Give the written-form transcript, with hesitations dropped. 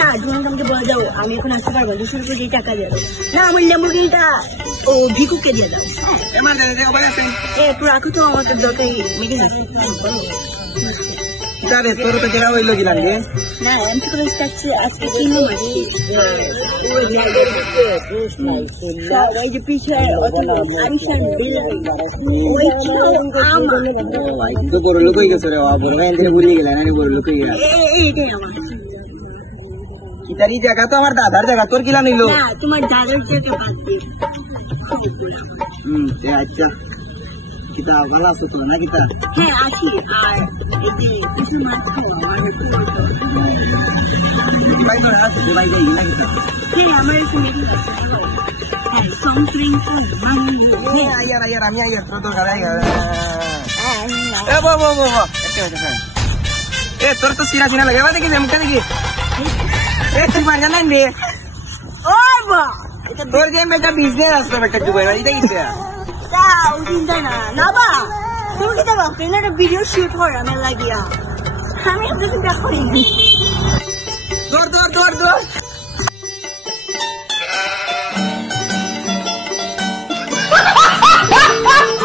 না ধরুন আমাকে বলে যাও আমি এখন আসতে পারবো 200 টাকা দিয়ে টাকা দিয়ে দাও না আমার ল্যাম্বরগিনিটা ও ভিকুকে দিয়ে দাও একটু রাখো তো আমার তো দরকার মিটিং আছে তোর তো কেনা হইলো কি লাগে না আমি তো আজকে কিনো মাছি ওই যে পিছে আরিশান ওই তো বড় লোক হয়ে গেছে রে বড় ভাই এখানে ঘুরিয়ে গেলেন আরে বড় লোক হয়ে গেল এইটাই আমার ইতারি জায়গা তো আমার দাদার জায়গা তোর কিলা নিল না তোমার দাদার জায়গা বাদ দিয়ে আচ্ছা কিতা ভালো আছো তোমার নাকি তা হ্যাঁ আছি আর কিছু মাছ ভাই না আছে ভাই ভাই নাকি তা হ্যাঁ আমার একটু মিটিং আছে হ্যাঁ সমথিং হ্যাঁ আয়ার আমি আয়ার তো গাড়াই এ বাবা বাবা এ তোর তো সিনা সিনা লাগে দেখি মুখটা দেখি এ তুই মাঙ্গা না দে ও বা তোর যে মেটা বিজনেস আছে বেটা দুবাই এটা কি তাও চিন্তা না না বা তুমি কি দেখো ফ্রেন্ডের ভিডিও শুট করে আমার লাগিয়া আমি আপনাকে দেখো দৌড়